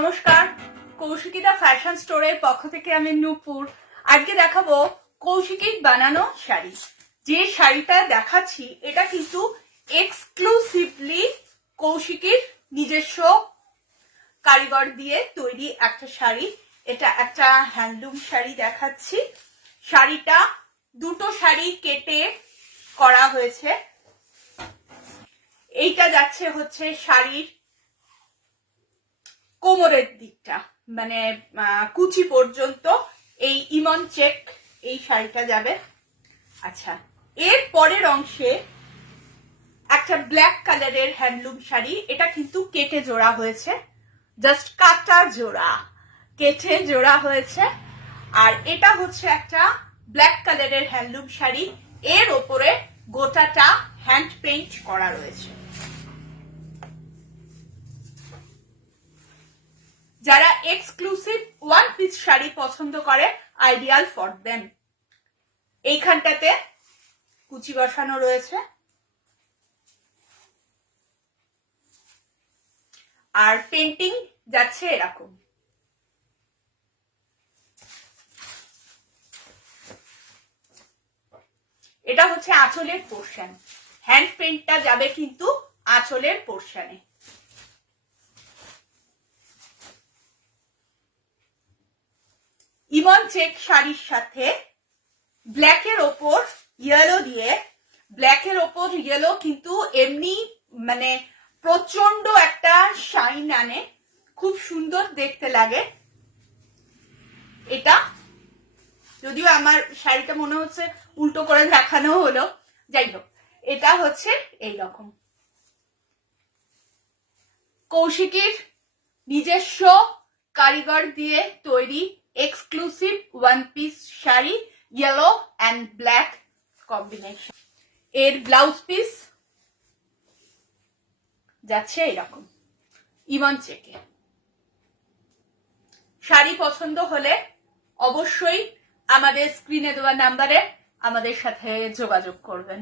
নমস্কার, কৌশিকিতা ফ্যাশন স্টোরের পক্ষ থেকে আমি নূপুর। আজকে দেখাবো কৌশিকির বানানো শাড়ি। যে শাড়িটা দেখাচ্ছি এটা কিন্তু এক্সক্লুসিভলি কৌশিকির নিজস্ব কারিগর দিয়ে তৈরি একটা শাড়ি। এটা একটা হ্যান্ডলুম শাড়ি দেখাচ্ছি। শাড়িটা দুটো শাড়ি কেটে করা হয়েছে। এইটা যাচ্ছে হচ্ছে শাড়ির কোমরের দিকটা, মানে কুচি পর্যন্ত এই ইমন চেক এই শাড়িটা যাবে। আচ্ছা, এর পরের অংশে একটা ব্ল্যাক কালারের হ্যান্ডলুম শাড়ি। এটা কিন্তু কেটে জোড়া হয়েছে, জাস্ট কাটা জোড়া, কেটে জোড়া হয়েছে। আর এটা হচ্ছে একটা ব্ল্যাক কালারের হ্যান্ডলুম শাড়ি, এর ওপরে গোটাটা হ্যান্ড পেইন্ট করা রয়েছে। যারা এক্সক্লুসিভ ওয়ান পিস শাড়ি পছন্দ করে, আইডিয়াল ফর দেম। এইখানটাতে কুচি বসানো রয়েছে, আর পেন্টিং যাচ্ছে এরকম। এটা হচ্ছে আঁচলের পোর্শন, হ্যান্ড পেন্টটা যাবে কিন্তু আঁচলের পোর্শনে। ইমন চেক শাড়ির সাথে ব্ল্যাকের ওপর ইয়েলো দিয়ে, ব্ল্যাকের ওপর ইয়েলো কিন্তু এমনি মানে প্রচন্ড একটা শাইন আনে, খুব সুন্দর দেখতে লাগে। এটা যদিও আমার শাড়িটা মনে হচ্ছে উল্টো করে দেখানো হলো, যাই হোক, এটা হচ্ছে এইরকম কৌশিকির নিজস্ব কারিগর দিয়ে তৈরি exclusive one piece sari, yellow and black combination. এর ব্লাউজ পিস যাচ্ছে এরকম ইমন চেকে। শাড়ি পছন্দ হলে অবশ্যই আমাদের স্ক্রিনে দেওয়া নাম্বারে আমাদের সাথে যোগাযোগ করবেন।